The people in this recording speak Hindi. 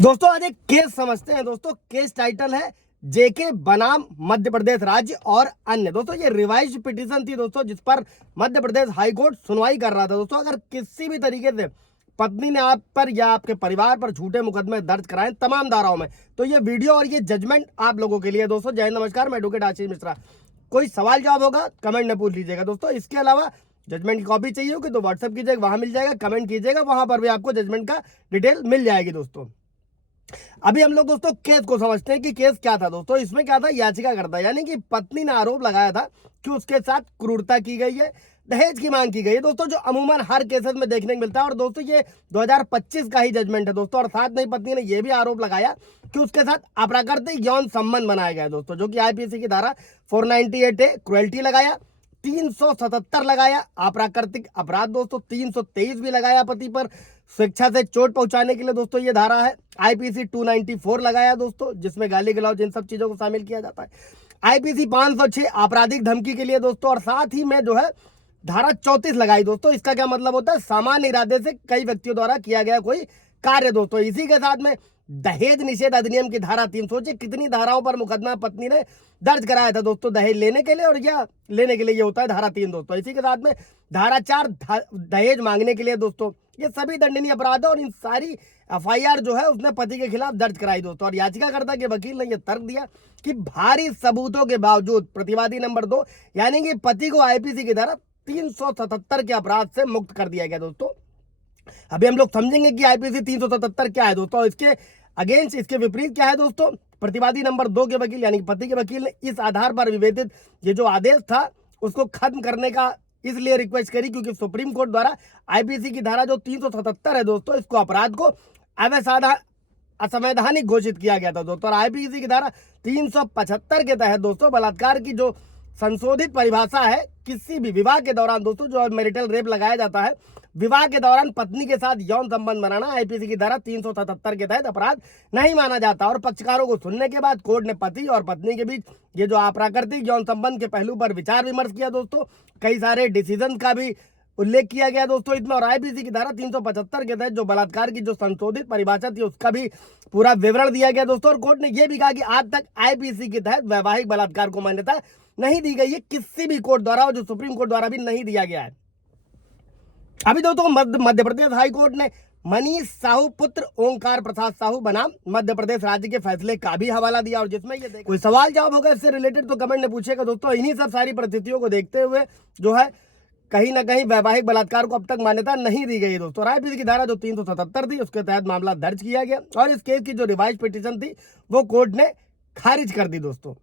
दोस्तों आज एक केस समझते हैं। दोस्तों केस टाइटल है जेके बनाम मध्य प्रदेश राज्य और अन्य। दोस्तों ये रिवाइज पिटीशन थी दोस्तों, जिस पर मध्य प्रदेश हाई कोर्ट सुनवाई कर रहा था। दोस्तों अगर किसी भी तरीके से पत्नी ने आप पर या आपके परिवार पर झूठे मुकदमे दर्ज कराए तमाम धाराओं में, तो ये वीडियो और ये जजमेंट आप लोगों के लिए। दोस्तों जय हिंद, नमस्कार, मैं एडवोकेट आशीष मिश्रा। कोई सवाल जवाब होगा कमेंट में पूछ लीजिएगा। दोस्तों इसके अलावा जजमेंट की कॉपी चाहिए होगी तो व्हाट्सएप कीजिएगा, वहां मिल जाएगा। कमेंट कीजिएगा, वहां पर भी आपको जजमेंट का डिटेल मिल जाएगी। दोस्तों अभी हम लोग दोस्तों केस को समझते हैं कि केस क्या था। दोस्तों इसमें क्या था, याचिकाकर्ता यानी कि पत्नी ने आरोप लगाया था कि उसके साथ क्रूरता की गई है, दहेज की मांग की गई है। दोस्तों जो अमूमन हर केसेस में देखने को मिलता है। और दोस्तों ये 2025 का ही जजमेंट है दोस्तों। और साथ में पत्नी ने यह भी आरोप लगाया कि उसके साथ अप्राकृतिक यौन संबंध बनाया गया दोस्तों, जो कि आईपीसी की धारा 498 है, क्रुएल्टी लगाया, 377 लगाया अप्राकृतिक अपराध दोस्तों, 323 भी लगाया पति पर स्वेच्छा से चोट पहुंचाने के लिए दोस्तों ये धारा है। आईपीसी 294 लगाया दोस्तों, जिसमें गाली गलौज इन सब चीजों को शामिल किया जाता है। आईपीसी 506 आपराधिक धमकी के लिए दोस्तों। और साथ ही में जो है धारा 34 लगाई दोस्तों। इसका क्या मतलब होता है, सामान्य इरादे से कई व्यक्तियों द्वारा किया गया कोई कार्य दोस्तों। इसी के साथ में दहेज निषेध अधिनियम की धारा 3, सोचिए कितनी धाराओं पर मुकदमा पत्नी ने दर्ज कराया था दोस्तों, दहेज लेने के लिए और या लेने के लिए, ये होता है धारा 3 दोस्तों। इसी के साथ में धारा 4 दहेज मांगने के लिए दोस्तों। ये सभी दंडनीय अपराध है और इन सारी एफआईआर जो है उसने पति के खिलाफ दर्ज कराई दोस्तों। और याचिकाकर्ता के वकील ने यह तर्क दिया कि भारी सबूतों के बावजूद प्रतिवादी नंबर 2 यानी कि पति को आईपीसी की धारा 377 के अपराध से मुक्त कर दिया गया दोस्तों। अभी हम लोग समझेंगे कि आईपीसी 377 क्या है दोस्तों, इसके अगेंस्ट, इसके विपरीत क्या है दोस्तों। प्रतिवादी नंबर 2 के वकील यानी पति के वकील ने इस आधार पर विवेदित ये जो आदेश था उसको खत्म करने का इसलिए रिक्वेस्ट करी क्योंकि सुप्रीम कोर्ट द्वारा आईपीसी की धारा जो 377 है दोस्तों, इसको अपराध को असंवैधानिक घोषित किया गया था दोस्तों। और आईपीसी की धारा 375 के तहत दोस्तों बलात्कार की जो संशोधित परिभाषा है, किसी भी विवाह के दौरान दोस्तों जो मैरिटल रेप लगाया जाता है, विवाह के दौरान पत्नी के साथ यौन संबंध बनाना आईपीसी की धारा 377 के तहत अपराध नहीं माना जाता। और पक्षकारों को सुनने के बाद कोर्ट ने पति और पत्नी के बीच ये जो अप्राकृतिक यौन संबंध के पहलू पर विचार विमर्श किया दोस्तों। कई सारे डिसीजन का भी उल्लेख किया गया दोस्तों इसमें। और आईपीसी की धारा 375 के तहत जो बलात्कार की जो संशोधित परिभाषा थी उसका भी पूरा विवरण दिया गया दोस्तों। और कोर्ट ने यह भी कहा कि आज तक आईपीसी के तहत वैवाहिक बलात्कार को मान्यता नहीं दी गई है किसी भी कोर्ट द्वारा, और जो सुप्रीम कोर्ट द्वारा भी नहीं दिया गया है। अभी दोस्तों मध्य प्रदेश हाई कोर्ट ने मनीष साहू पुत्र ओंकार प्रसाद साहू बनाम मध्य प्रदेश राज्य के फैसले का भी हवाला दिया। और जिसमें ये कोई सवाल जवाब होगा इससे रिलेटेड तो कमेंट में पूछेगा दोस्तों। इन्हीं सब सारी परिस्थितियों को देखते हुए जो है कहीं ना कहीं वैवाहिक बलात्कार को अब तक मान्यता नहीं दी गई दोस्तों। आईपीसी की धारा जो 377 थी उसके तहत मामला दर्ज किया गया और इस केस की जो रिवाइज पिटीशन थी वो कोर्ट ने खारिज कर दी दोस्तों।